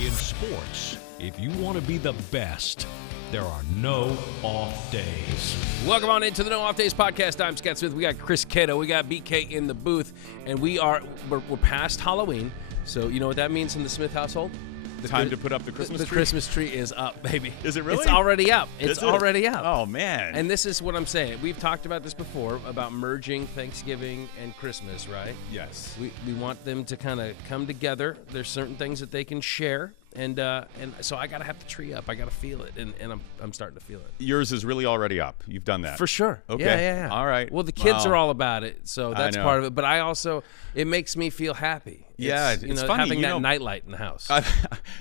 In sports, if you want to be the best, there are no off days. Welcome on into the No Off Days podcast. I'm Scott Smith. We got Chris Cato. We got BK in the booth, and we're past Halloween. So you know what that means in the Smith household? Time to put up the Christmas tree? The Christmas tree is up, baby. Is it really? It's already up. It's already up. Oh, man. And this is what I'm saying. We've talked about this before, about merging Thanksgiving and Christmas, right? Yes. We want them to kind of come together. There's certain things that they can share. And so I got to have the tree up. I got to feel it, and I'm starting to feel it. Yours is really already up. You've done that. For sure. Okay. Yeah. All right. Well, the kids are all about it, so that's I know. part of it. But I also, it makes me feel happy. Yeah, it's funny. Having that nightlight in the house.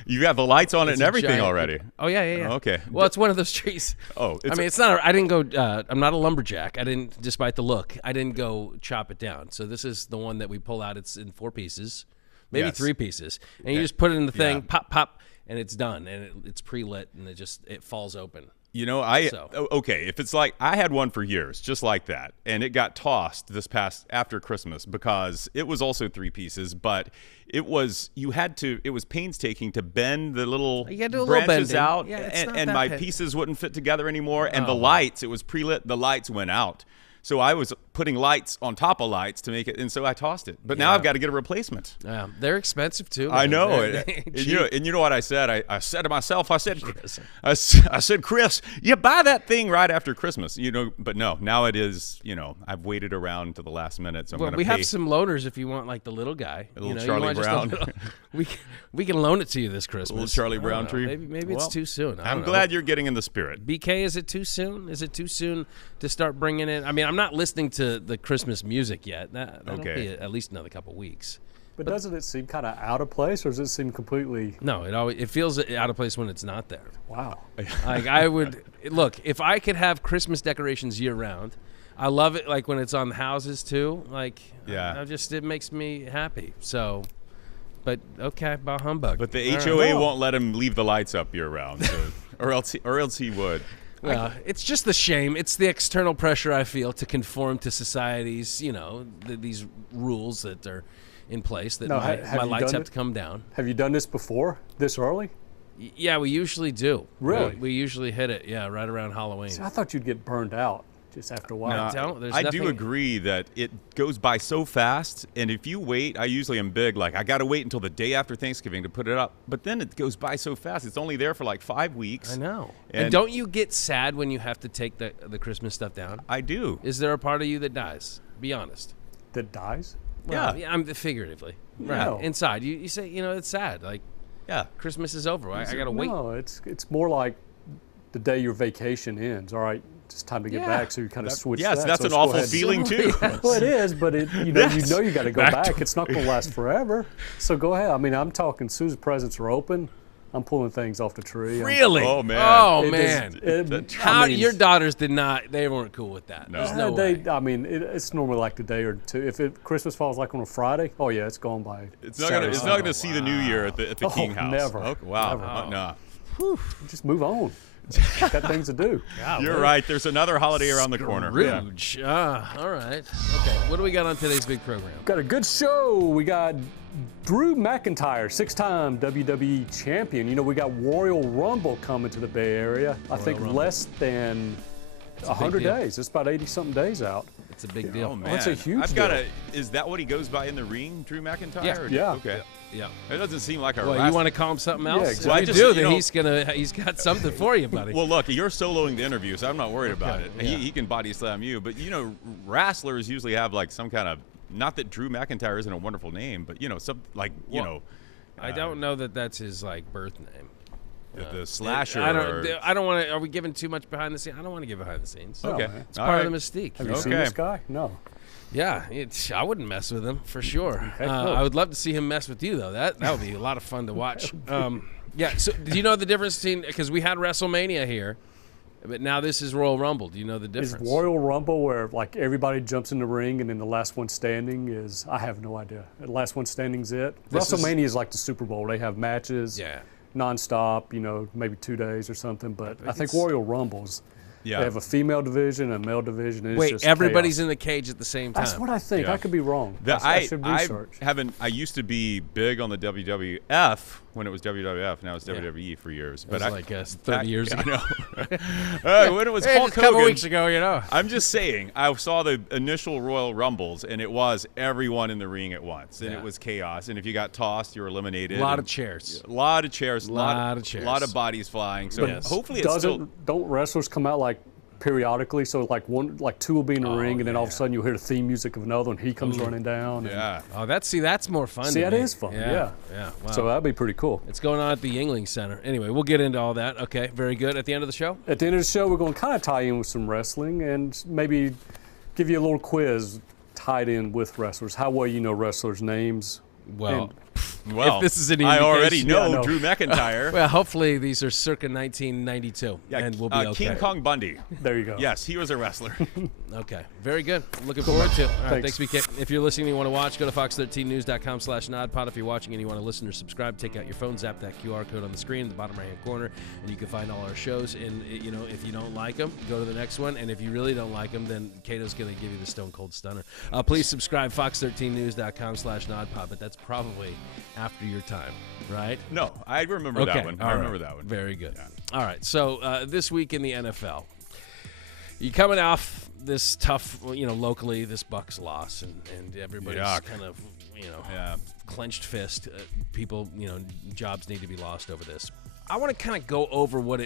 You have the lights on it It's and a everything giant- already. Oh, yeah. Okay. Well, it's one of those trees. Oh, I mean, it's not. I didn't go. I'm not a lumberjack. I didn't, despite the look. I didn't go chop it down. So this is the one that we pull out. It's in 4 pieces, maybe Yes. 3 pieces, and you just put it in the thing, Yeah. pop, and it's done, and it's pre-lit, and it falls open. You know, okay, if it's like, I had one for years, just like that, and it got tossed after Christmas because it was also 3 pieces, but it was painstaking to bend the little You gotta do a little branches bending. out, Yeah, it's not and that my bad. pieces wouldn't fit together anymore, and the lights, it was pre-lit, the lights went out. So I was putting lights on top of lights to make it, and so I tossed it. But now I've got to get a replacement. Yeah, they're expensive too. I man. know They're it. cheap. And you know what I said? I said to myself, I said, Chris, you buy that thing right after Christmas. You know, but no, now it is. You know, I've waited around to the last minute, so I'm Well, going to we pay. have some loaners if you want, like the little guy, A little you Charlie want just a Brown. little- we can loan it to you this Christmas. little Charlie I don't Brown know. tree. Maybe Well, it's too soon. I I'm don't know. glad you're getting in the spirit. BK, is it too soon? Is it too soon to start bringing in? I mean, I'm not listening to the Christmas music yet. That'll be at least another couple weeks. But doesn't it seem kind of out of place, or does it seem completely? No, it feels out of place when it's not there. Wow. Like I would look, if I could have Christmas decorations year round. I love it, like when it's on the houses too. Like, Yeah. it makes me happy. So, but okay, bah humbug. But the All right. HOA won't let him leave the lights up year round, so, or else he would. Well, it's just the shame. It's the external pressure I feel to conform to society's, these rules that are in place that No, my have you lights done have it? to come down. Have you done this before, this early? Yeah, we usually do. Really? We usually hit it, right around Halloween. See, I thought you'd get burned out just after a while. There's I nothing- do agree that it goes by so fast, and if you wait, I usually am big, like I got to wait until the day after Thanksgiving to put it up, but then it goes by so fast. It's only there for like 5 weeks. I know. And And don't you get sad when you have to take the Christmas stuff down? I do. Is there a part of you that dies? Be honest. That dies? Well, I'm figuratively. Right. No. Inside. You say, it's sad. Like, Yeah. Christmas is over. I got to wait. No, it's more like the day your vacation ends. All right, it's time to get back, so you kind of switch Yes, that. that's so an let's go awful ahead. feeling too. Well, it is, but you know you got to go back. It's not going to last forever. So go ahead. I mean, I'm talking as soon as presents are open, I'm pulling things off the tree. Really? Oh, man. Oh, It man. I mean, Your daughters they weren't cool with that. No. There's no way. I mean, it's normally like the day or two. If Christmas falls like on a Friday, oh yeah, it's gone by. It's not gonna Saturday. see the new year at the King House. Never. Okay, wow. Never. No. Just move on. Got things to do. You're right. There's another holiday around the corner. Yeah. Scrooge. All right. Okay, what do we got on today's big program? Got a good show. We got Drew McIntyre, 6-time WWE champion. You know, we got Royal Rumble coming to the Bay Area. I think Rumble. less than 100 deal. days. It's about 80-something days out. It's a big deal. Oh, man. that's a huge I've got deal. is that what he goes by in the ring, Drew McIntyre? Yeah. Or- Yeah. Okay. Yeah. It doesn't seem like a Well, you want to call him something else? exactly. If Well, I you just- do, you then know- he's got something for you, buddy. Well, look, you're soloing the interview, so I'm not worried about it. yeah. He can body slam you, but wrestlers usually have like some kind of, not that Drew McIntyre isn't a wonderful name, but some like I don't know that that's his birth name. the slasher. I or- don't want to. Are we giving too much behind the scenes? I don't want to give behind the scenes. Okay, man. It's all part right. of the mystique. Have you seen Okay. this guy? No. Yeah, I wouldn't mess with him for sure. Okay, cool. I would love to see him mess with you though. That would be a lot of fun to watch. Yeah. So, do you know the difference between, because we had WrestleMania here, but now this is Royal Rumble? Do you know the Is difference? Royal Rumble where like everybody jumps in the ring and then the last one standing is? I have no idea. The last one standing's it. WrestleMania is like the Super Bowl. They have matches. Yeah. Nonstop. Maybe 2 days or something. But I think Royal Rumbles. Yeah. They have a female division and a male division. And it's Wait, just everybody's chaos. in the cage at the same time. That's what I think. Yeah. I could be wrong. I should research. I used to be big on the WWF when it was WWF. Now it's WWE for years. But I like 30 years ago. When it was hey, Hulk just a couple Hogan, weeks ago, you know. I'm just saying, I saw the initial Royal Rumbles, and it was everyone in the ring at once, and it was chaos. And if you got tossed, you were eliminated. A lot of chairs. A lot of chairs. A lot of chairs. A lot of bodies flying. So hopefully don't wrestlers come out like periodically? So like two will be in the ring, and then all of a sudden you'll hear the theme music of another, and he comes running down. Yeah. Oh, that's more fun. See, that is fun. Yeah. Wow. So that'd be pretty cool. It's going on at the Yuengling Center. Anyway, we'll get into all that. Okay, very good. At the end of the show? At the end of the show, we're going to kind of tie in with some wrestling and maybe give you a little quiz tied in with wrestlers. How well you know wrestlers' names. Well, if this is an I already indication- know Yeah, I know. Drew McIntyre. well, hopefully these are circa 1992, and we'll be okay. King Kong Bundy. There you go. Yes, he was a wrestler. Okay, very good. Looking forward to it. All right, Thanks. thanks, BK. If you're listening and you want to watch, go to fox13news.com/NODPOD. If you're watching and you want to listen or subscribe, take out your phone, zap that QR code on the screen in the bottom right-hand corner, and you can find all our shows. And, if you don't like them, go to the next one. And if you really don't like them, then Cato's going to give you the Stone Cold Stunner. Please subscribe, fox13news.com/NODPOD, but that's probably after your time, right? No, I remember that one. I remember that one. Very good. Yeah. All right. So this week in the NFL, you coming off this tough, locally, this Bucs loss, and everybody's kind of, clenched fist. People, jobs need to be lost over this. I want to kind of go over what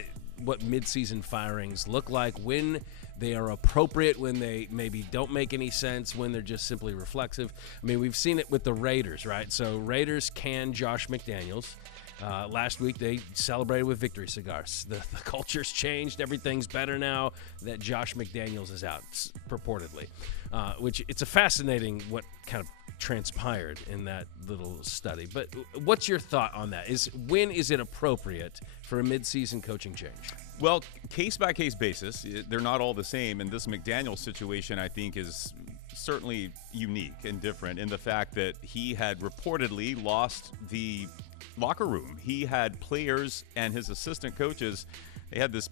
midseason firings look like, when they are appropriate, when they maybe don't make any sense, when they're just simply reflexive. I mean, we've seen it with the Raiders, right? So Raiders canned Josh McDaniels. Last week, they celebrated with victory cigars. The culture's changed. Everything's better now that Josh McDaniels is out, purportedly. Which it's a fascinating what kind of transpired in that little study. But what's your thought on that? When is it appropriate for a midseason coaching change? Well, case-by-case basis, they're not all the same. And this McDaniels situation, I think, is certainly unique and different in the fact that he had reportedly lost the locker room. He had players and his assistant coaches. They had this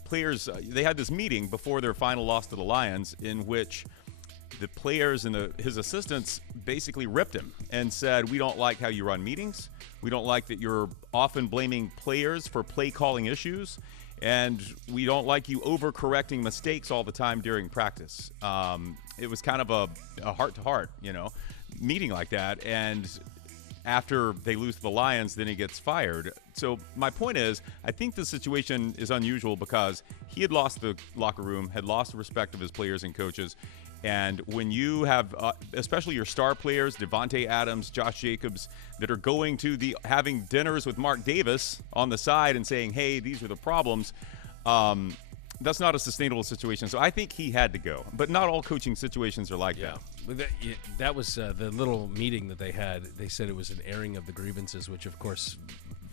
meeting before their final loss to the Lions, in which the players and his assistants basically ripped him and said, "We don't like how you run meetings. We don't like that you're often blaming players for play calling issues. And we don't like you overcorrecting mistakes all the time during practice." It was kind of a heart-to-heart, meeting like that. And after they lose to the Lions, then he gets fired. So my point is, I think the situation is unusual because he had lost the locker room, had lost the respect of his players and coaches. And when you have, especially your star players, Devontae Adams, Josh Jacobs, that are going to having dinners with Mark Davis on the side and saying, "Hey, these are the problems," that's not a sustainable situation. So I think he had to go. But not all coaching situations are like that. That was the little meeting that they had. They said it was an airing of the grievances, which, of course,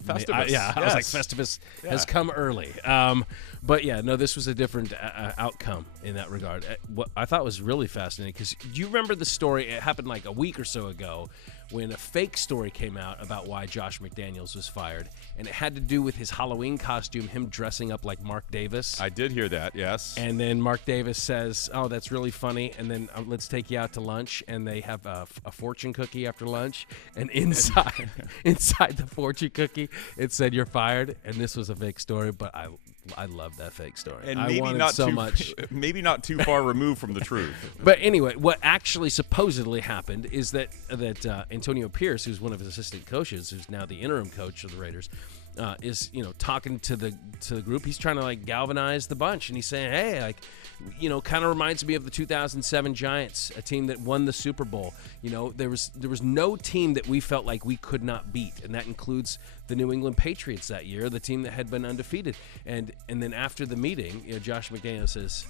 Festivus. I was like, Festivus has come early. But this was a different outcome in that regard. What I thought was really fascinating, because do you remember the story? It happened like a week or so ago when a fake story came out about why Josh McDaniels was fired, and it had to do with his Halloween costume, him dressing up like Mark Davis. I did hear that, yes. And then Mark Davis says, "Oh, that's really funny," and then let's take you out to lunch, and they have a fortune cookie after lunch, and inside the fortune cookie, it said, "You're fired," and this was a fake story, but I love that fake story. And I wanted so much. Maybe not too far removed from the truth. But anyway, what actually supposedly happened is that Antonio Pierce, who's one of his assistant coaches, who's now the interim coach of the Raiders, is talking to the group. He's trying to galvanize the bunch, and he's saying, "Hey, kind of reminds me of the 2007 Giants, a team that won the Super Bowl. There was no team that we felt like we could not beat, and that includes the New England Patriots that year, the team that had been undefeated." And then after the meeting, Josh McDaniels says,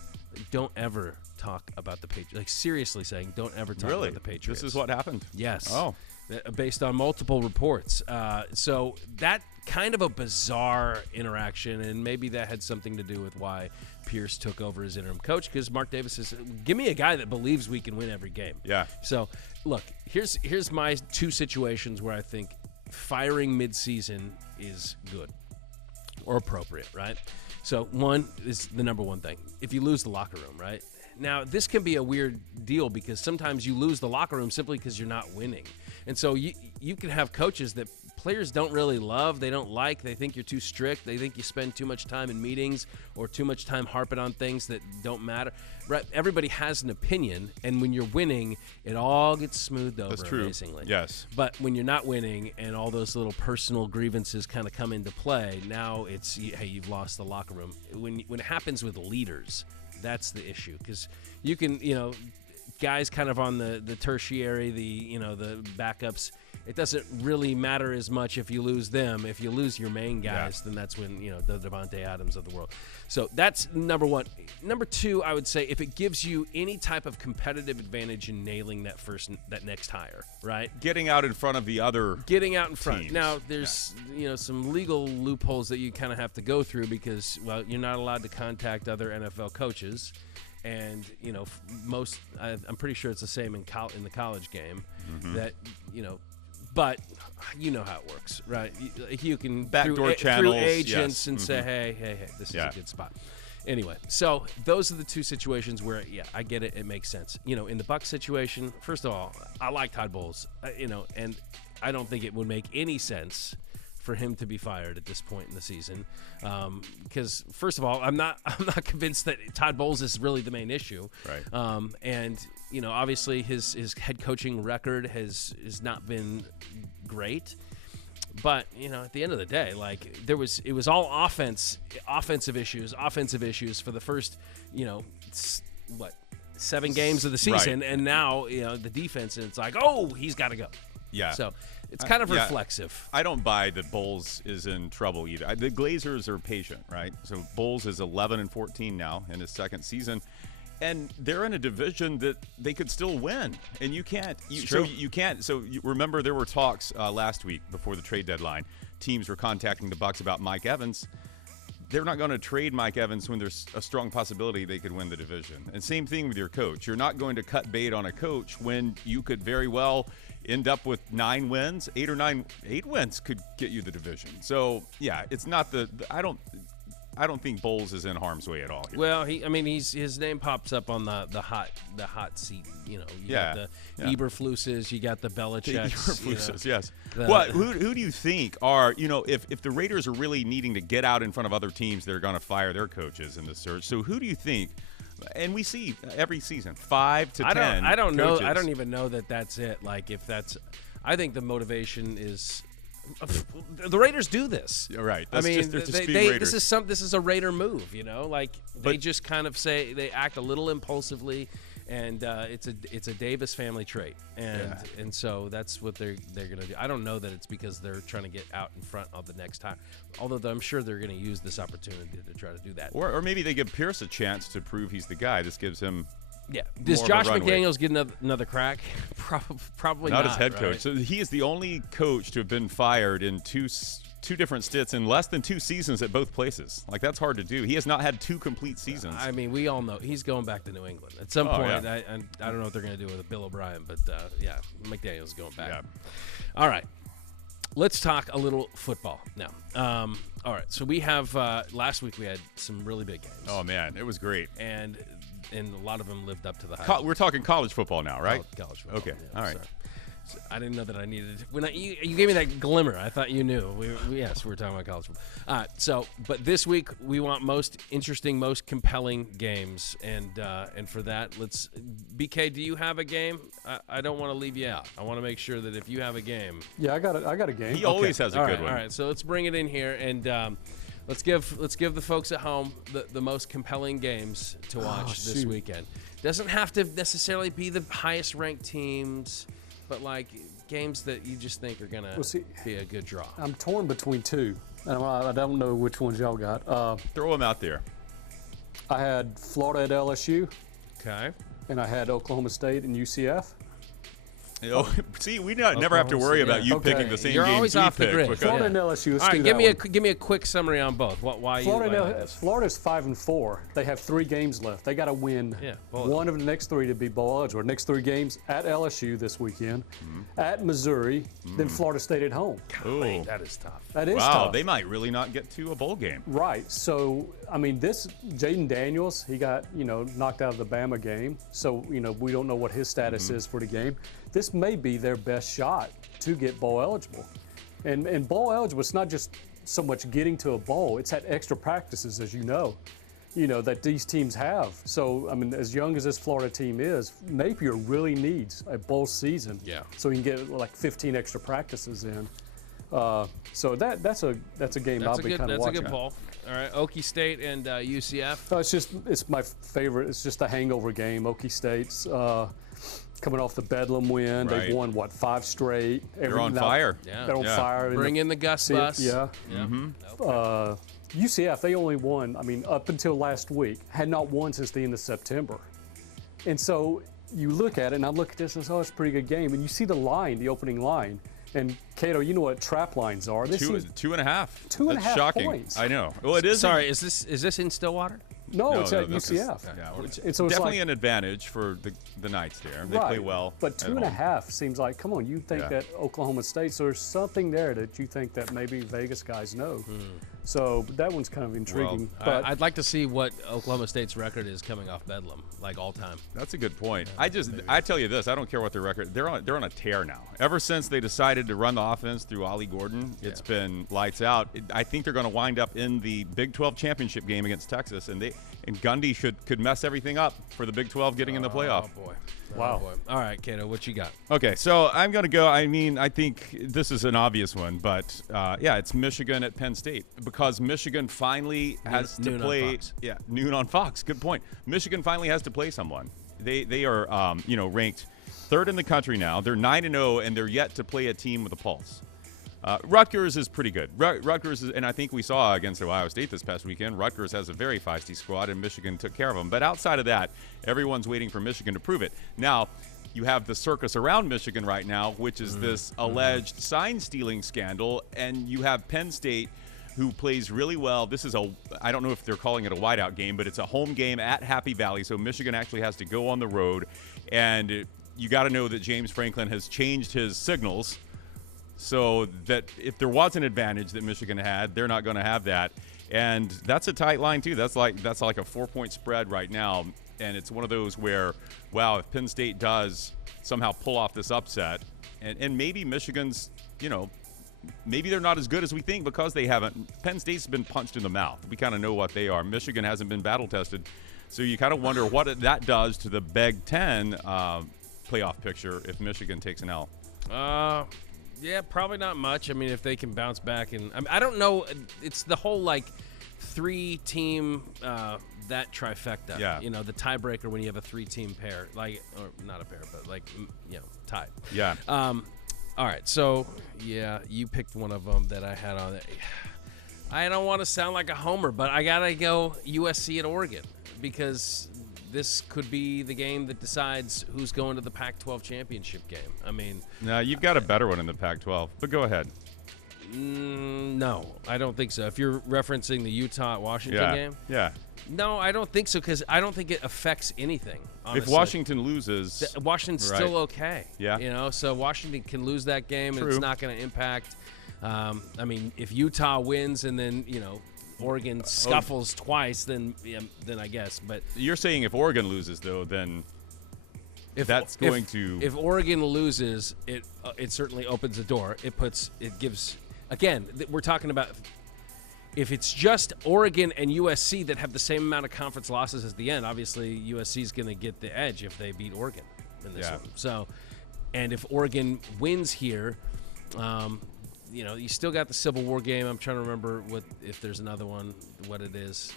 "Don't ever talk about the Patriots." Seriously saying, "Don't ever talk about the Patriots." This is what happened? Yes. Oh. Based on multiple reports. So that kind of a bizarre interaction, and maybe that had something to do with why Pierce took over as interim coach, because Mark Davis says, "Give me a guy that believes we can win every game." Yeah. So, look, here's my two situations where I think firing midseason is good or appropriate, right? So one is the number one thing. If you lose the locker room, right? Now, this can be a weird deal because sometimes you lose the locker room simply because you're not winning. And so you can have coaches that players don't really love, they don't like, they think you're too strict, they think you spend too much time in meetings or too much time harping on things that don't matter. Right? Everybody has an opinion, and when you're winning, it all gets smoothed over. That's true. Amazingly. Yes. But when you're not winning and all those little personal grievances kind of come into play, now it's, hey, you've lost the locker room. When it happens with leaders, that's the issue, because you can, guys kind of on the tertiary, the backups, it doesn't really matter as much if you lose them. If you lose your main guys, then that's when, the Devontae Adams of the world. So that's number one. Number two, I would say, if it gives you any type of competitive advantage in nailing that next hire, right? Getting out in front of the other Getting out in front. teams. Now, there's, some legal loopholes that you kind of have to go through because, well, you're not allowed to contact other NFL coaches. And, I'm pretty sure it's the same in the college game that, but you know how it works, right? You can backdoor through channels, agents yes. and say, hey, this is a good spot. Anyway, so those are the two situations where, I get it. It makes sense. In the Bucs situation, first of all, I like Todd Bowles, and I don't think it would make any sense for him to be fired at this point in the season, because first of all, I'm not convinced that Todd Bowles is really the main issue. Right. And obviously his head coaching record has not been great. But at the end of the day, like it was all offensive issues for the first 7 games of the season, right. and now the defense, and it's like, oh, he's got to go. Yeah. So it's kind of reflexive. I don't buy that Bowles is in trouble either. The Glazers are patient, right? So Bowles is 11-14 now in his second season, and they're in a division that they could still win, and you can't. So remember, there were talks last week before the trade deadline. Teams were contacting the Bucs about Mike Evans. They're not going to trade Mike Evans when there's a strong possibility they could win the division. And same thing with your coach. You're not going to cut bait on a coach when you could very well end up with 9 wins. 8 wins could get you the division. So it's not I don't think Bowles is in harm's way at all here. Well, his name pops up on the hot seat. You got the Eberfluses, you got the Belichicks. Eberfluses, yes. Who do you think are, if the Raiders are really needing to get out in front of other teams, they're going to fire their coaches in the search. So who do you think? And we see every season 5 to 10. I don't know. coaches. I don't even know that that's it. Like I think the motivation is. The Raiders do this. Right. They're just being Raiders. This is a Raider move, they just kind of say they act a little impulsively, and it's a Davis family trait, and so that's what they're going to do. I don't know that it's because they're trying to get out in front of the next time, although I'm sure they're going to use this opportunity to try to do that. Or maybe they give Pierce a chance to prove he's the guy. This gives him. Yeah. Does Josh McDaniels get another crack? Probably not. Not as head coach. Right? So he is the only coach to have been fired in two different stints in less than 2 seasons at both places. Like, that's hard to do. He has not had 2 complete seasons. We all know he's going back to New England at some point. Yeah. I don't know what they're going to do with Bill O'Brien, but McDaniels is going back. Yeah. All right. Let's talk a little football now. All right. So we have last week we had some really big games. Oh man, it was great. And a lot of them lived up to the hype. We're talking college football now, right? College football. Okay. Yeah, all right. So I didn't know that I needed it. When you gave me that glimmer, I thought you knew. Yes, we're talking about college football. But this week we want most interesting, most compelling games, and for that, BK, do you have a game? I don't want to leave you out. I want to make sure that if you have a game. Yeah, I got a game. He always has a good one. All right, so let's bring it in here and. Let's give the folks at home the most compelling games to watch this weekend. Doesn't have to necessarily be the highest ranked teams, but like games that you just think are gonna be a good draw. I'm torn between 2. I don't know which ones y'all got. Throw them out there. I had Florida at LSU. Okay. And I had Oklahoma State and UCF. See, we never have to worry about you picking the same You're games always we off the pick. grid. Florida and LSU. All right, give me a quick summary on both. Florida's 5-4. They have 3 games left. They got to win one of the next 3 to be bowl eligible. Next 3 games at LSU this weekend, at Missouri, then Florida State at home. Golly, that is tough. That is tough. Wow, they might really not get to a bowl game. Right. So this Jaden Daniels, he got knocked out of the Bama game. So we don't know what his status is for the game. This may be their best shot to get bowl eligible. And bowl eligible, it's not just so much getting to a bowl, it's had extra practices, as you know, that these teams have. So, I mean, as young as this Florida team is, Napier really needs a bowl season. Yeah. So he can get like 15 extra practices in. So that's a game I'll be kind of watching. That's a good poll. All right, Okie State and UCF. It's my favorite. It's just a hangover game. Okie State's coming off the Bedlam win. Right. They've won 5 straight. They're on fire. Yeah. They're on fire. Bring in the Gus bus. Yeah. Mm-hmm. Okay. UCF, they only won, I mean, up until last week, had not won since the end of September. And so you look at it, and I look at this and say, oh, it's a pretty good game. And you see the line, the opening line. And, Cato, you know what trap lines are. Two and a half. 2.5 That's shocking. points. I know. Well, it is. Sorry, is this in Stillwater? No, it's at this UCF. It's so definitely an advantage for the Knights there. They play well. But 2.5 seems like, come on, you think that Oklahoma State, so there's something there that you think that maybe Vegas guys know. So that one's kind of intriguing. Well, I'd like to see what Oklahoma State's record is coming off Bedlam, like all time. That's a good point. I tell you this, I don't care what their record. They're on a tear now. Ever since they decided to run the offense through Ollie Gordon, it's been lights out. I think they're going to wind up in the Big 12 championship game against Texas, and Gundy could mess everything up for the Big 12 getting in the playoff. Oh, boy. Wow. Oh, boy. All right, Cato, what you got? Okay, so I'm going to go. I mean, I think this is an obvious one, but it's Michigan at Penn State because Michigan finally has to play. On Fox. Yeah, noon on Fox. Good point. Michigan finally has to play someone. They are ranked 3rd in the country now. They're 9-0, and they're yet to play a team with a pulse. Rutgers is pretty good. Rutgers is, and I think we saw against Ohio State this past weekend, Rutgers has a very feisty squad, and Michigan took care of them. But outside of that, everyone's waiting for Michigan to prove it. Now, you have the circus around Michigan right now, which is this alleged sign-stealing scandal, and you have Penn State, who plays really well. This is I don't know if they're calling it a whiteout game, but it's a home game at Happy Valley, so Michigan actually has to go on the road. And you got to know that James Franklin has changed his signals so that if there was an advantage that Michigan had, they're not going to have that. And that's a tight line, too. That's like a 4-point spread right now. And it's one of those where, wow, if Penn State does somehow pull off this upset, and maybe Michigan's, maybe they're not as good as we think because they haven't. Penn State's been punched in the mouth. We kind of know what they are. Michigan hasn't been battle-tested. So you kind of wonder what that does to the Big Ten playoff picture if Michigan takes an L. Yeah, probably not much. I mean, if they can bounce back. And I don't know. It's the whole, 3-team that trifecta. Yeah. The tiebreaker when you have a 3-team pair. Or not a pair, but, tied. Yeah. All right. So, you picked one of them that I had on it. I don't want to sound like a homer, but I got to go USC at Oregon because this could be the game that decides who's going to the Pac-12 championship game. I mean, no, you've got a better one in the Pac-12, but go ahead. No, I don't think so. If you're referencing the Utah-Washington game, no, I don't think so because I don't think it affects anything. Honestly. If Washington loses, Washington's still okay. Yeah, so Washington can lose that game, True. and it's not going to impact. I mean, if Utah wins and then Oregon scuffles twice, then I guess. But you're saying if Oregon loses, though, then if Oregon loses, it certainly opens the door. It gives again. We're talking about if it's just Oregon and USC that have the same amount of conference losses at the end. Obviously, USC is going to get the edge if they beat Oregon in this one. So, and if Oregon wins here. You still got the Civil War game. I'm trying to remember if there's another one, what it is.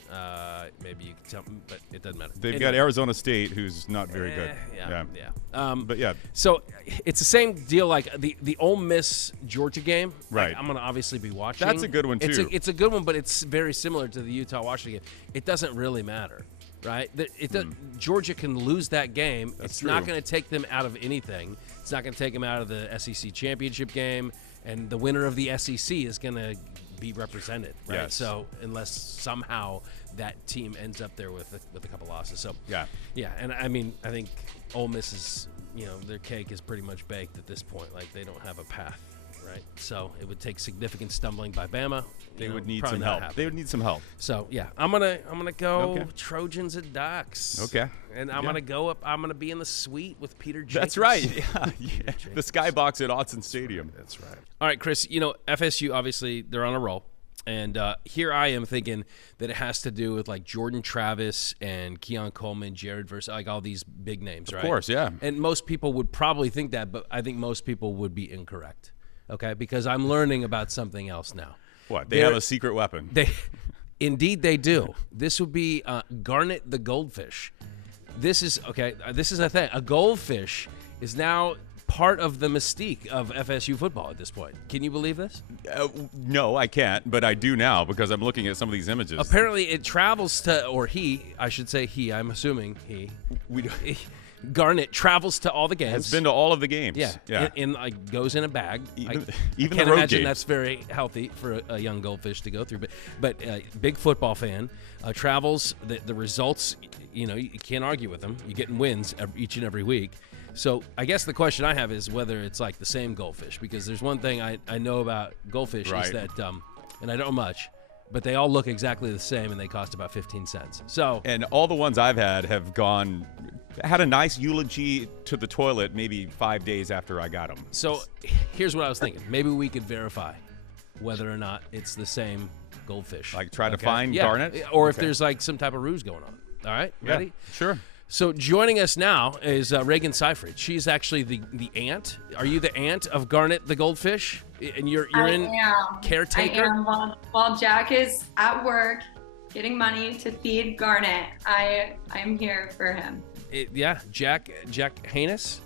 Maybe you can tell me, but it doesn't matter. They've got Arizona State, who's not very good. But yeah. So it's the same deal like the Ole Miss Georgia game. Right. I'm going to obviously be watching. That's a good one, too. It's a good one, but it's very similar to the Utah-Washington game. It doesn't really matter, right? Georgia can lose that game. It's not going to take them out of anything. It's not going to take them out of the SEC championship game. And the winner of the SEC is going to be represented, right? Yes. So unless somehow that team ends up there with a couple losses. So yeah. And I mean, I think Ole Miss is, their cake is pretty much baked at this point. Like they don't have a path right? So it would take significant stumbling by Bama. They would need some help. They would need some help. So yeah, I'm gonna go Trojans and Ducks. Okay. And I'm gonna go up. I'm gonna be in the suite with Peter Jacobs. That's right. Yeah. The skybox at Autzen Stadium. That's right. All right, Chris. FSU obviously they're on a roll, and here I am thinking that it has to do with like Jordan Travis and Keon Coleman, Jared Verse, like all these big names, right? Of course, yeah. And most people would probably think that, but I think most people would be incorrect. Okay, because I'm learning about something else now. What? They have a secret weapon. Indeed, they do. This would be Garnet the Goldfish. This is a thing. A goldfish is now part of the mystique of FSU football at this point. Can you believe this? No, I can't, but I do now because I'm looking at some of these images. Apparently, it travels to, or I should say he, I'm assuming he. Garnet travels to all the games. Has been to all of the games. Yeah. Goes in a bag. Even I can't the road imagine games. that's very healthy for a young goldfish to go through. But big football fan, travels. The results, you can't argue with them. You're getting wins each and every week. So I guess the question I have is whether it's like the same goldfish, because there's one thing I know about goldfish is that, and I don't know much, but they all look exactly the same and they cost about 15 cents. So and all the ones I've had have had a nice eulogy to the toilet maybe 5 days after I got them. So here's what I was thinking. Maybe we could verify whether or not it's the same goldfish. Like try to find Garnet? Or if there's like some type of ruse going on. All right? Ready? Yeah, sure. So joining us now is Reagan Seifried. She's actually the aunt. Are you the aunt of Garnet the Goldfish? And you're in caretaker? I am. While Jack is at work getting money to feed Garnet, I am here for him. Jack Heinous?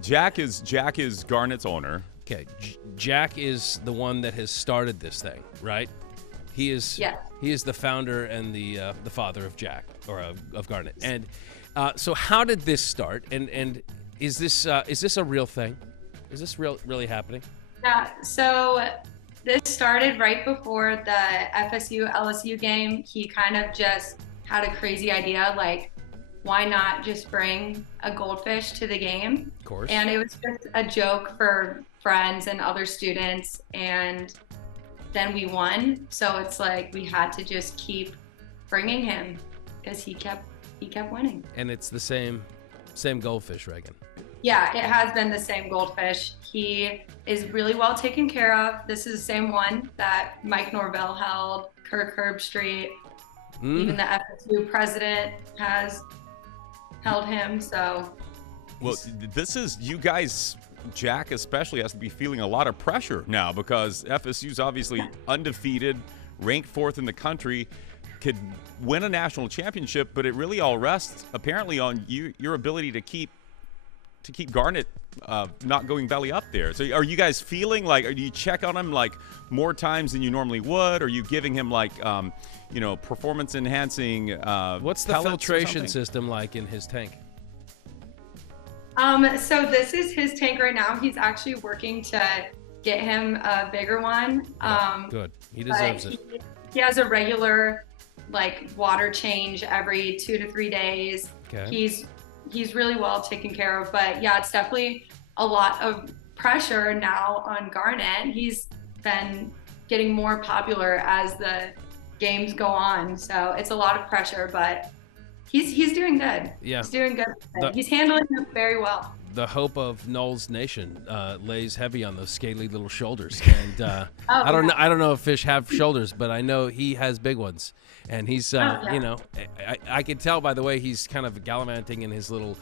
Jack is Garnet's owner. Okay, Jack is the one that has started this thing, right? He is the founder and the father of Jack, or of Garnet. And so how did this start? And is this a real thing? Is this really happening? Yeah, so this started right before the FSU LSU game. He kind of just had a crazy idea, like, why not just bring a goldfish to the game? Of course. And it was just a joke for friends and other students, and then we won. So it's like we had to just keep bringing him because he kept winning. And it's the same goldfish, Reagan. Yeah, it has been the same goldfish. He is really well taken care of. This is the same one that Mike Norvell held, Kirk Herbstreit, even the FSU president has held him. So, well, this is you guys. Jack especially has to be feeling a lot of pressure now because FSU's obviously undefeated, ranked 4th in the country, could win a national championship, but it really all rests apparently on your ability to keep Garnet not going belly up there. So are you guys feeling like, do you check on him like more times than you normally would? Are you giving him like, performance enhancing what's the filtration system like in his tank? So this is his tank right now. He's actually working to get him a bigger one. Good. He deserves it. He has a regular water change every 2 to 3 days. Okay. He's really well taken care of, but yeah, it's definitely a lot of pressure now on Garnet. He's been getting more popular as the games go on, so it's a lot of pressure, but he's doing good. Yeah, he's doing good. He's handling it very well. The hope of Knowles Nation lays heavy on those scaly little shoulders, and I don't know if fish have shoulders, but I know he has big ones. And he's, I can tell by the way he's kind of gallivanting in his little,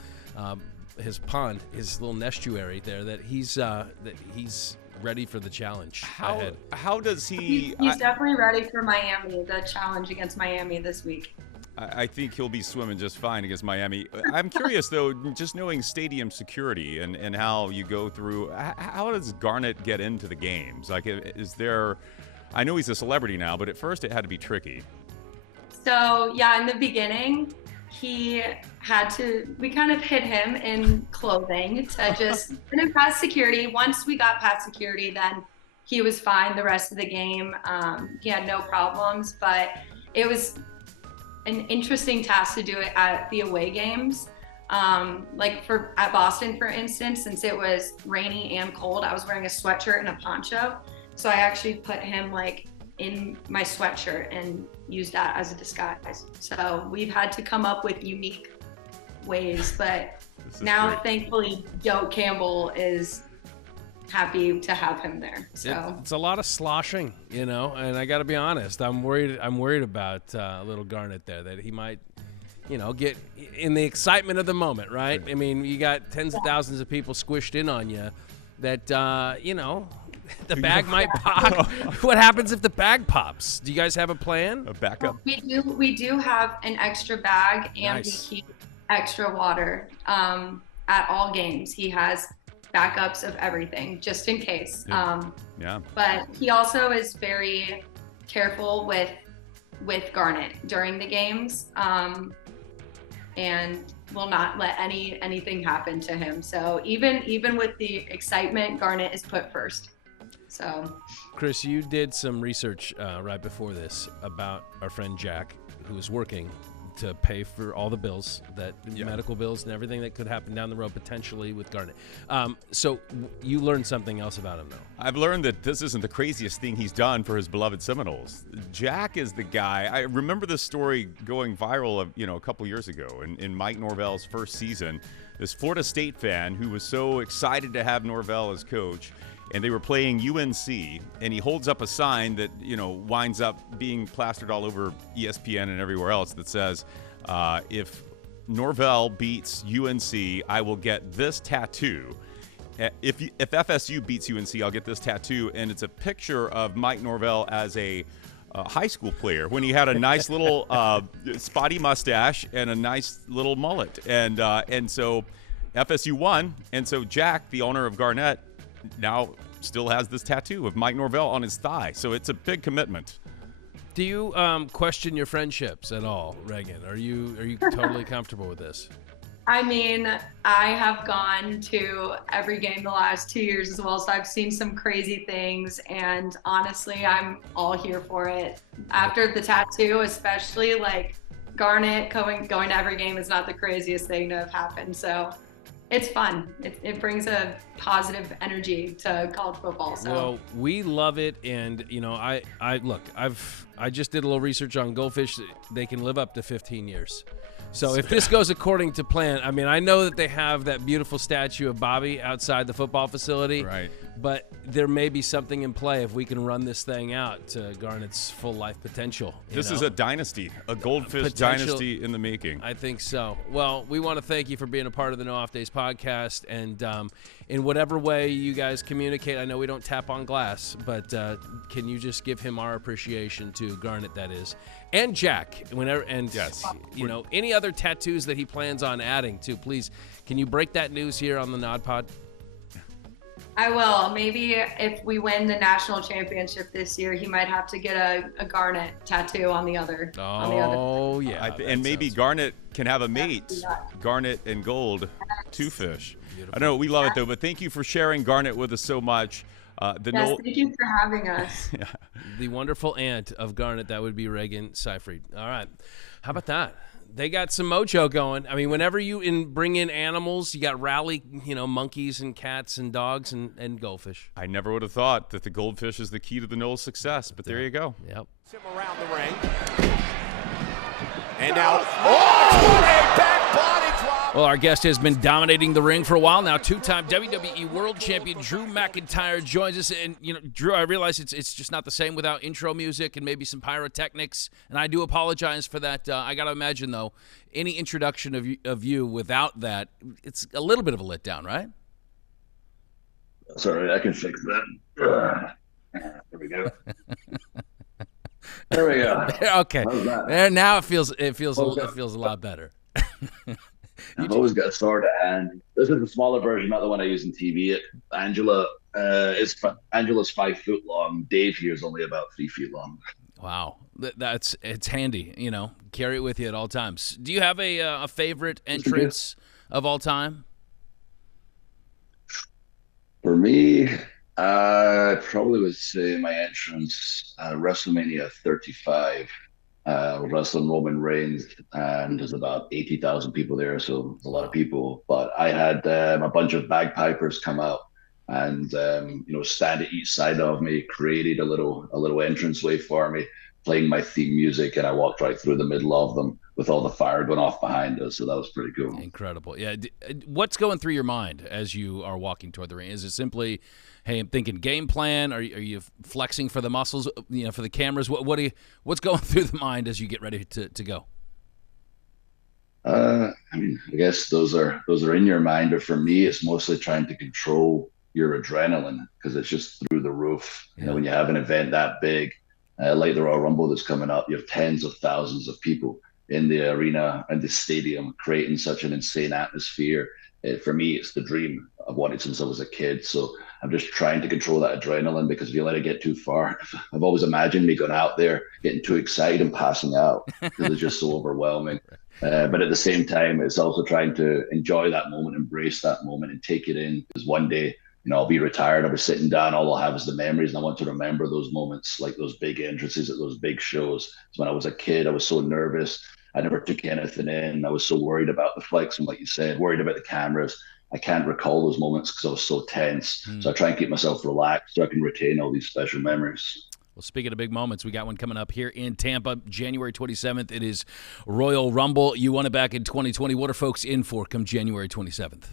his pond, his little estuary there, that he's ready for the challenge. How does he? He's definitely ready for Miami, the challenge against Miami this week. I think he'll be swimming just fine against Miami. I'm curious though, just knowing stadium security and how you go through. How does Garnet get into the games? Like, is there? I know he's a celebrity now, but at first it had to be tricky. So yeah, in the beginning, we kind of hid him in clothing to just didn't pass security. Once we got past security, then he was fine the rest of the game. He had no problems, but it was an interesting task to do it at the away games. Like at Boston, for instance, since it was rainy and cold, I was wearing a sweatshirt and a poncho. So I actually put him like in my sweatshirt and used that as a disguise. So we've had to come up with unique ways, but now great. Thankfully Joe Campbell is happy to have him there. So it's a lot of sloshing, and I got to be honest, I'm worried about little Garnet there, that he might, get in the excitement of the moment, right? I mean, you got tens of thousands of people squished in on you that, the bag might pop. What happens if the bag pops? Do you guys have a plan? A backup? We do have an extra bag, and nice. We keep extra water at all games. He has backups of everything just in case. Yeah. But he also is very careful with Garnet during the games, and will not let anything happen to him. So even with the excitement, Garnet is put first. So, Chris, you did some research right before this about our friend Jack, who is working to pay for all the bills, medical bills and everything that could happen down the road potentially with Garnet. So you learned something else about him, though. I've learned that this isn't the craziest thing he's done for his beloved Seminoles. Jack is the guy. I remember this story going viral, a couple years ago in Mike Norvell's first season. This Florida State fan who was so excited to have Norvell as coach, and they were playing UNC, and he holds up a sign that, winds up being plastered all over ESPN and everywhere else that says, if Norvell beats UNC, I will get this tattoo. If FSU beats UNC, I'll get this tattoo. And it's a picture of Mike Norvell as a high school player when he had a nice little spotty mustache and a nice little mullet. And so FSU won. And so Jack, the owner of Garnet, now still has this tattoo of Mike Norvell on his thigh. So it's a big commitment. Do you question your friendships at all, Reagan? Are you totally comfortable with this? I mean, I have gone to every game the last 2 years as well, so I've seen some crazy things, and honestly, I'm all here for it. After the tattoo, especially, like, Garnet going to every game is not the craziest thing to have happened, so it's fun. It brings a positive energy to college football. So. Well, we love it, and I just did a little research on goldfish. They can live up to 15 years. So if this goes according to plan, I mean, I know that they have that beautiful statue of Bobby outside the football facility. Right. But there may be something in play if we can run this thing out to Garnet's full life potential. This is a dynasty, a goldfish dynasty in the making. I think so. Well, we want to thank you for being a part of the No Off Days podcast. And in whatever way you guys communicate, I know we don't tap on glass, but can you just give him our appreciation to Garnet, that is, and Jack, yes. Any other tattoos that he plans on adding to, please, can you break that news here on the NODPOD? I will. Maybe if we win the national championship this year, he might have to get a Garnet tattoo on the other. Oh, yeah. And maybe Garnet can have a mate. Garnet and Gold, two fish. Beautiful. I know, we love it, though, but thank you for sharing Garnet with us so much. Thank you for having us. Yeah. The wonderful aunt of Garnet, that would be Reagan Seyfried. All right. How about that? They got some mojo going. I mean, whenever you bring in animals, you got rally, monkeys and cats and dogs and goldfish. I never would have thought that the goldfish is the key to the Noles' success, but there you go. Yep. Him around the ring. And now, a back body drop. Well, our guest has been dominating the ring for a while now. Two-time WWE World Champion Drew McIntyre joins us. And, Drew, I realize it's just not the same without intro music and maybe some pyrotechnics. And I do apologize for that. I got to imagine, though, any introduction of you without that, it's a little bit of a letdown, right? Sorry, I can fix that. There we go. There we go. Okay. There, now it feels a lot better. I've always got a sword at hand. This is the smaller version, not the one I use in TV. Angela's 5 foot long. Dave here is only about 3 feet long. Wow, it's handy. Carry it with you at all times. Do you have a favorite entrance of all time? For me, I probably would say my entrance at WrestleMania 35. wrestling Roman Reigns, and there's about 80,000 people there, so it's a lot of people. But I had a bunch of bagpipers come out and stand at each side of me, created a little entranceway for me, playing my theme music, and I walked right through the middle of them with all the fire going off behind us. So that was pretty cool. Incredible. Yeah. What's going through your mind as you are walking toward the ring? Is it simply, hey, I'm thinking game plan? Are you flexing for the muscles, for the cameras? What's going through the mind as you get ready to go? I guess those are in your mind, but for me, it's mostly trying to control your adrenaline, because it's just through the roof. Yeah. When you have an event that big, like the Royal Rumble that's coming up, you have tens of thousands of people in the arena and the stadium, creating such an insane atmosphere. For me, it's the dream I've wanted since I was a kid. So I'm just trying to control that adrenaline, because if you let it get too far, I've always imagined me going out there, getting too excited and passing out, because it's just so overwhelming. But at the same time, it's also trying to enjoy that moment, embrace that moment, and take it in, because one day, I'll be retired, I'll be sitting down, all I'll have is the memories, and I want to remember those moments, like those big entrances at those big shows. So when I was a kid, I was so nervous. I never took anything in. I was so worried about the flexing, like you said, worried about the cameras. I can't recall those moments because I was so tense. So I try and keep myself relaxed so I can retain all these special memories. Well, speaking of big moments, we got one coming up here in Tampa, January 27th. It is Royal Rumble. You won it back in 2020. What are folks in for come January 27th?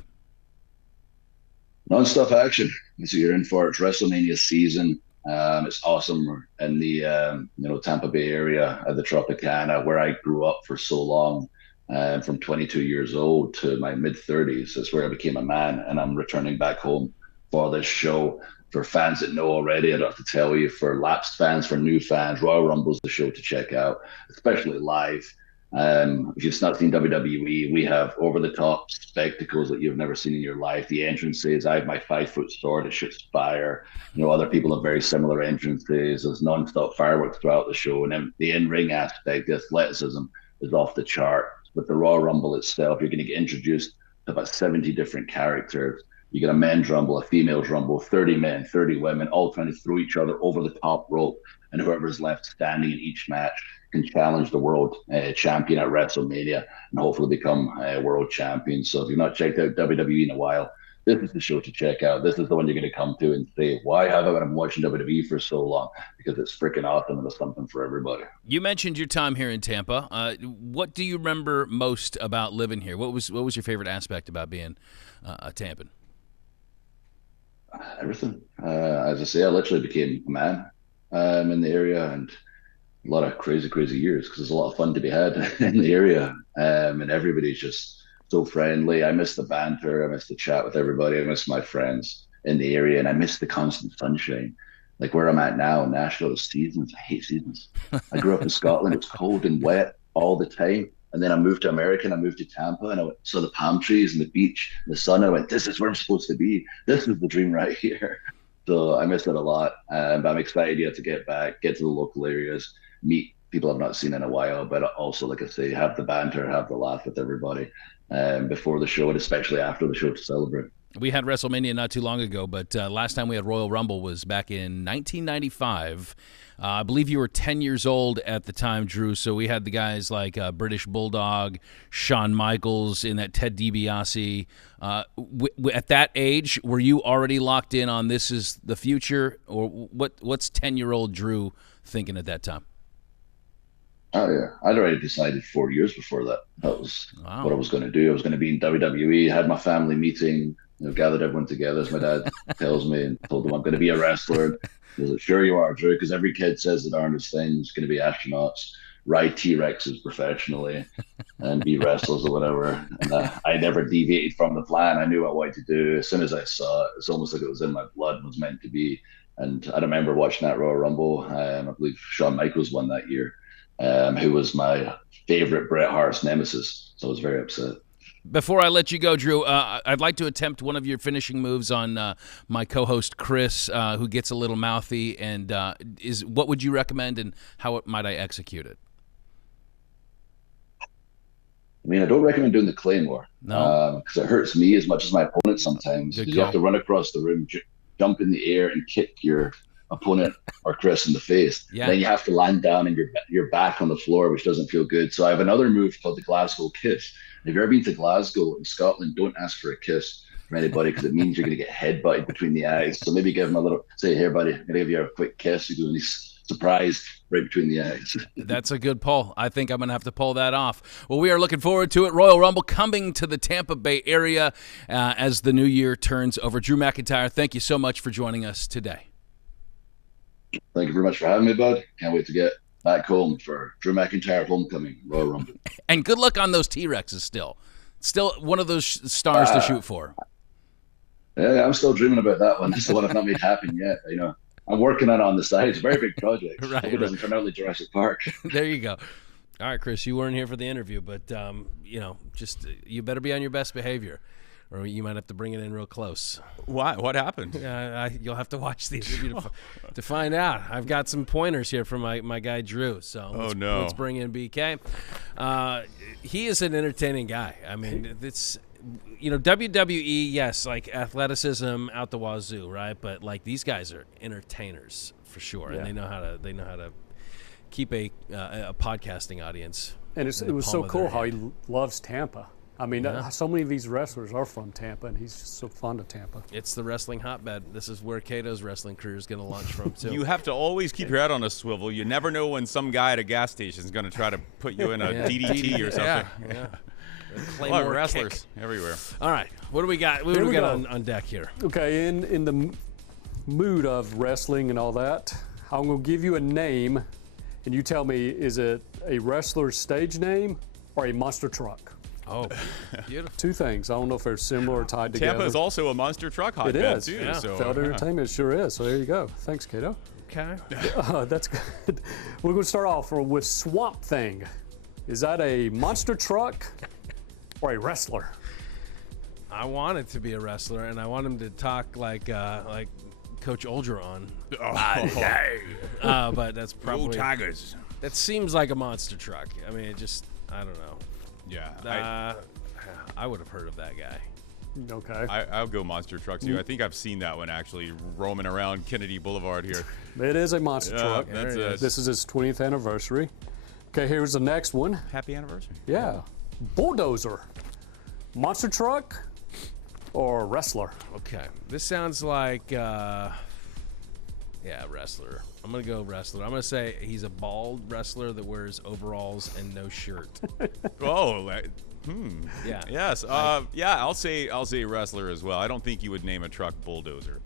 Non-stop action. That's what you're in for. It's WrestleMania season. It's awesome. We're in the Tampa Bay area at the Tropicana, where I grew up for so long, from 22 years old to my mid-30s. That's where I became a man, and I'm returning back home for this show. For fans that know already, I don't have to tell you. For lapsed fans, for new fans, Royal Rumble's the show to check out, especially live. If you've not seen WWE, we have over-the-top spectacles that you've never seen in your life. The entrances, I have my 5-foot sword that shoots fire. Other people have very similar entrances. There's non-stop fireworks throughout the show. And then the in-ring aspect, the athleticism is off the chart. With the Royal Rumble itself, you're going to get introduced to about 70 different characters. You get a men's rumble, a female's rumble, 30 men, 30 women, all trying to throw each other over the top rope. And whoever's left standing in each match can challenge the world champion at WrestleMania and hopefully become a world champion. So if you've not checked out WWE in a while, this is the show to check out. This is the one you're going to come to and say, why haven't I been watching WWE for so long? Because it's freaking awesome and it's something for everybody. You mentioned your time here in Tampa. What do you remember most about living here? What was your favorite aspect about being a Tampan? Everything. As I say, I literally became a man in the area, and a lot of crazy years, because there's a lot of fun to be had in the area, and everybody's just so friendly. I miss the banter. I miss the chat with everybody. I miss my friends in the area, and I miss the constant sunshine. Like where I'm at now, Nashville, is seasons. I hate seasons. I grew up in Scotland. It's cold and wet all the time. And then I moved to America, and I moved to Tampa, and I saw the palm trees and the beach and the sun. I went, this is where I'm supposed to be. This is the dream right here. So I miss it a lot. But I'm excited to get back, get to the local areas, meet people I've not seen in a while, but also, like I say, have the banter, have the laugh with everybody before the show, and especially after the show to celebrate. We had WrestleMania not too long ago, but last time we had Royal Rumble was back in 1995. I believe you were 10 years old at the time, Drew, so we had the guys like British Bulldog, Shawn Michaels, in that Ted DiBiase. At that age, were you already locked in on this is the future, or what's 10-year-old Drew thinking at that time? Oh, yeah. I'd already decided 4 years before that. That was what I was going to do. I was going to be in WWE, had my family meeting, gathered everyone together, as my dad tells me, and told them I'm going to be a wrestler. I was like, sure you are, Drew, because every kid says that Arnold's thing's going to be astronauts, ride T-Rexes professionally, and be wrestlers or whatever. And I never deviated from the plan. I knew what I wanted to do. As soon as I saw it, it's almost like it was in my blood, was meant to be. And I remember watching that Royal Rumble. I believe Shawn Michaels won that year, who was my favorite Bret Hart's nemesis. So I was very upset. Before I let you go, Drew, I'd like to attempt one of your finishing moves on my co-host Chris, who gets a little mouthy. And what would you recommend, and how might I execute it? I mean, I don't recommend doing the Claymore. No, because it hurts me as much as my opponent sometimes. You have to run across the room, jump in the air, and kick your opponent or Chris in the face. Yeah. Then you have to land down and you're back on the floor, which doesn't feel good. So I have another move called the Glasgow kiss. If you've ever been to Glasgow in Scotland, don't ask for a kiss from anybody because it means you're going to get headbutted between the eyes. So maybe give them a little, say, here, buddy, I'm going to give you a quick kiss. You're doing this surprise right between the eyes. That's a good poll. I think I'm going to have to pull that off. Well, we are looking forward to it. Royal Rumble coming to the Tampa Bay area as the new year turns over. Drew McIntyre, thank you so much for joining us today. Thank you very much for having me, bud. Can't wait to get back home for Drew McIntyre homecoming, Royal Rumble. And good luck on those T-Rexes still. Still one of those stars to shoot for. Yeah, I'm still dreaming about that one. That's the one I've not made happen yet. You know, I'm working on it on the side. It's a very big project. Right, Hope it doesn't turn out like Jurassic Park. There you go. All right, Chris, you weren't here for the interview, but you know, just you better be on your best behavior, or you might have to bring it in real close. Why? What happened? You'll have to watch the interview to find out. I've got some pointers here from my guy Drew. So let's bring in BK. He is an entertaining guy. I mean, it's. You know, WWE, yes, like athleticism out the wazoo, right? But like these guys are entertainers for sure, and they know how to keep a podcasting audience. And it was so cool how he loves Tampa. I mean, so many of these wrestlers are from Tampa, and he's just so fond of Tampa. It's the wrestling hotbed. This is where Cato's wrestling career is going to launch from, too. You have to always keep your head on a swivel. You never know when some guy at a gas station is going to try to put you in a DDT or something. Yeah. Well, wrestlers everywhere. All right, what do we got? What do we got on deck here? Okay, in the mood of wrestling and all that, I'm going to give you a name, and you tell me, is it a wrestler's stage name or a monster truck? Oh, beautiful. Two things. I don't know if they're similar or tied together. Tampa is also a monster truck hotbed, it is. too. Yeah. So, Feld Entertainment sure is. So there you go. Thanks, Cato. Okay. That's good. We're going to start off with Swamp Thing. Is that a monster truck or a wrestler? I want it to be a wrestler, and I want him to talk like Coach Olgeron. But that's probably Tigers. That seems like a monster truck. I mean, it just I don't know. Yeah. I would have heard of that guy. Okay. I'll go monster truck too. I think I've seen that one actually roaming around Kennedy Boulevard here. It is a monster truck. That's it. This is his 20th anniversary. Okay, here's the next one. Happy anniversary. Yeah. Bulldozer. Monster truck or wrestler? Okay. This sounds like wrestler. I'm going to go wrestler. I'm going to say he's a bald wrestler that wears overalls and no shirt. Yeah. Yes. I'll say wrestler as well. I don't think you would name a truck bulldozer.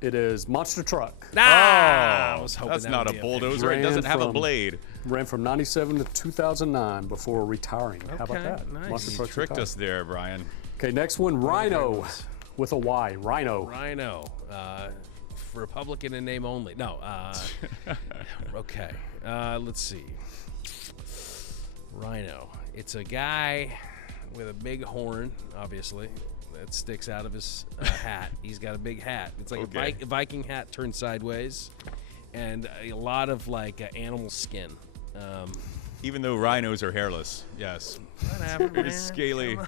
It is monster truck. I was hoping that's not a bulldozer. Ran It doesn't have a blade. Ran from 97 to 2009 before retiring. How about that? Nice. Monster You truck tricked retired. us there, Brian. Okay, next one, Rhino with a Y. Rhino. Rhino. Republican in name only. No. Okay. Let's see. Rhino. It's a guy with a big horn, obviously, that sticks out of his hat. He's got a big hat. It's like a Viking hat turned sideways, and a lot of like animal skin. Even though rhinos are hairless, yes. Whatever, It's scaly.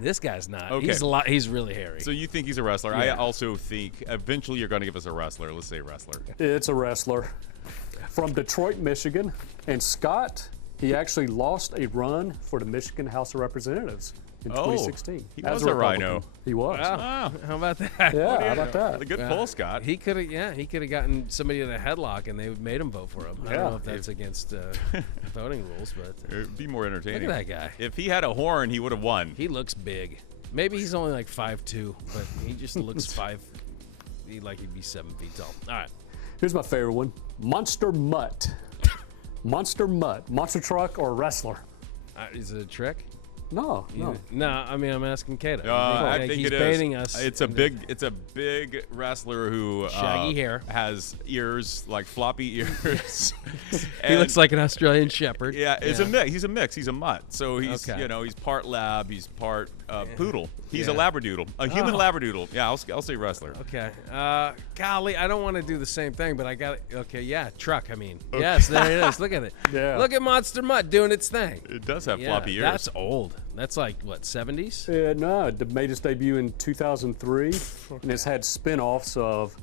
This guy's not. Okay. He's really hairy. So you think he's a wrestler? Yeah. I also think eventually you're going to give us a wrestler. Let's say wrestler. It's a wrestler from Detroit, Michigan. And Scott, he actually lost a run for the Michigan House of Representatives in 2016. He as was a Rhino. He was. Wow. How about that? Yeah, how about that? The good pull, Scott. He could have gotten somebody in a headlock and they made him vote for him. I don't know if that's against voting rules, but It'd be more entertaining. look at that guy. If he had a horn, he would have won. He looks big. Maybe he's only like 5'2", but he just looks like he'd be 7 feet tall. All right. Here's my favorite one. Monster Mutt. Monster Mutt. Monster truck or wrestler? Is it a trick? No. No, I mean, I'm asking Cato. I think he's it is. baiting us. It's a big wrestler who Shaggy hair. has ears like floppy ears. He looks like an Australian Shepherd. Yeah, it's a mix. He's a mix. He's a mutt. So he's Okay. he's part lab. He's part poodle. He's a labradoodle, a human labradoodle. Yeah, I'll say wrestler. Okay. Golly, I don't want to do the same thing, but I got it. Okay, yeah, truck. I mean, yes, there it is. Look at it. Yeah. Look at Monster Mutt doing its thing. It does have Yeah, floppy ears. that's old. That's like what, 70s? No, it made its debut in 2003, and it's had spin-offs of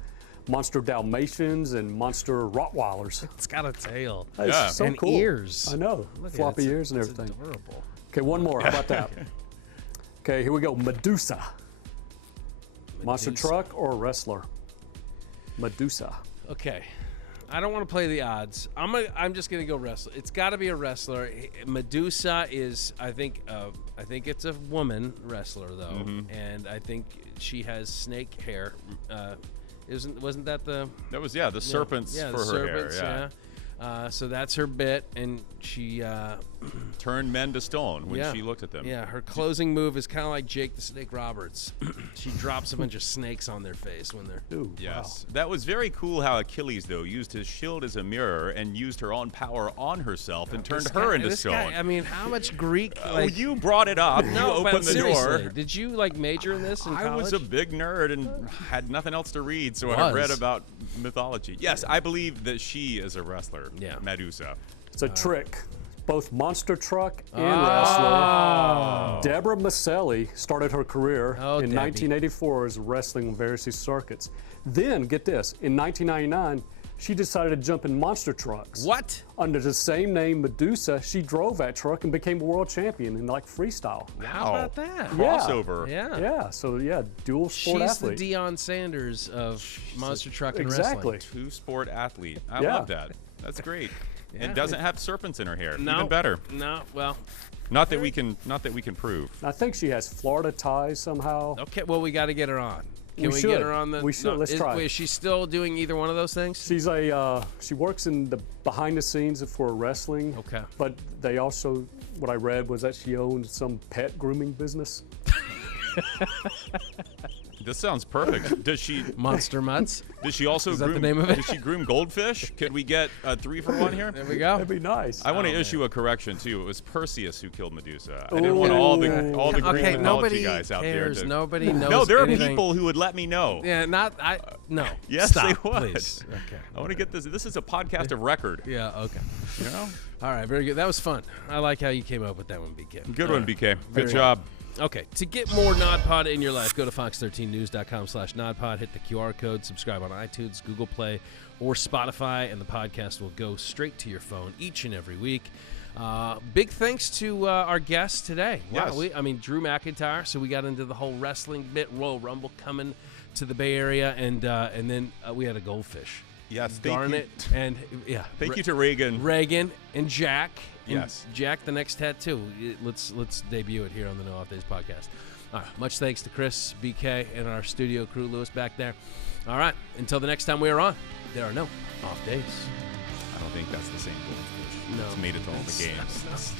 monster Dalmatians and monster Rottweilers. It's got a tail. It's so and cool. Ears. I know. Floppy ears and everything. Adorable. Okay, one more. How about that? Okay, here we go. Medusa. Monster truck or wrestler? Medusa. Okay. I don't want to play the odds. I'm just gonna go wrestler. It's got to be a wrestler. Medusa is, I think it's a woman wrestler though, and I think she has snake hair. Wasn't that the? That was the serpents for her serpents, hair. So that's her bit, and she turned men to stone when she looked at them. Yeah, her closing move is kind of like Jake the Snake Roberts. She drops a bunch of snakes on their face when they're. Ooh, yes, that was very cool. How Achilles though used his shield as a mirror and used her own power on herself and turned her into stone. I mean, how much Greek? You brought it up. No, you opened the door. Did you major in this in college? I was a big nerd and had nothing else to read, so I read about mythology. Yes, I believe that she is a wrestler. Yeah. Medusa. It's a trick. Both monster truck and wrestler. Deborah Maselli started her career in 1984 as wrestling on various circuits. Then, get this, in 1999, she decided to jump in monster trucks. What? Under the same name, Medusa, she drove that truck and became a world champion in freestyle. Wow. How about that? Crossover. Yeah. So dual sport athlete. She's the Deion Sanders of monster truck and wrestling. Exactly. Two-sport athlete. I love that. That's great. And doesn't have serpents in her hair. No, even better. No, well, not that we can prove. I think she has Florida ties somehow. Okay, well we got to get her on. Can we get her on the? We should. Let's try. Is she still doing either one of those things? She's she works in the behind the scenes for wrestling. Okay. But they also, what I read was that she owned some pet grooming business. This sounds perfect. Does she Monster Mutts? Does she also groom? The name of it? Does she groom goldfish? Could we get a 3-for-1 here? There we go. That'd be nice. I want to issue a correction too. It was Perseus who killed Medusa. I didn't want all the Greek mythology guys out there. Nobody knows. No, there anything. are people who would let me know. Yeah, no. Yes, Stop, they would. Please. Okay. I want to get this. This is a podcast of record. Yeah. Okay. You know. All right. Very good. That was fun. I like how you came up with that one, BK. Good one, BK. Good job. Okay, to get more NODPOD in your life, go to fox13news.com/NODPOD, hit the QR code, subscribe on iTunes, Google Play, or Spotify, and the podcast will go straight to your phone each and every week. Big thanks to our guests today. Wow, yes. Drew McIntyre, so we got into the whole wrestling bit, Royal Rumble coming to the Bay Area, and then we had a goldfish. Yes, Garnet and thank you to Reagan and Jack. Yes, Jack, the next tattoo. Let's debut it here on the No Off Days podcast. All right, much thanks to Chris, BK, and our studio crew, Lewis, back there. All right, until the next time we are on, there are no off days. I don't think that's the same goldfish. No, it's made it to all the games.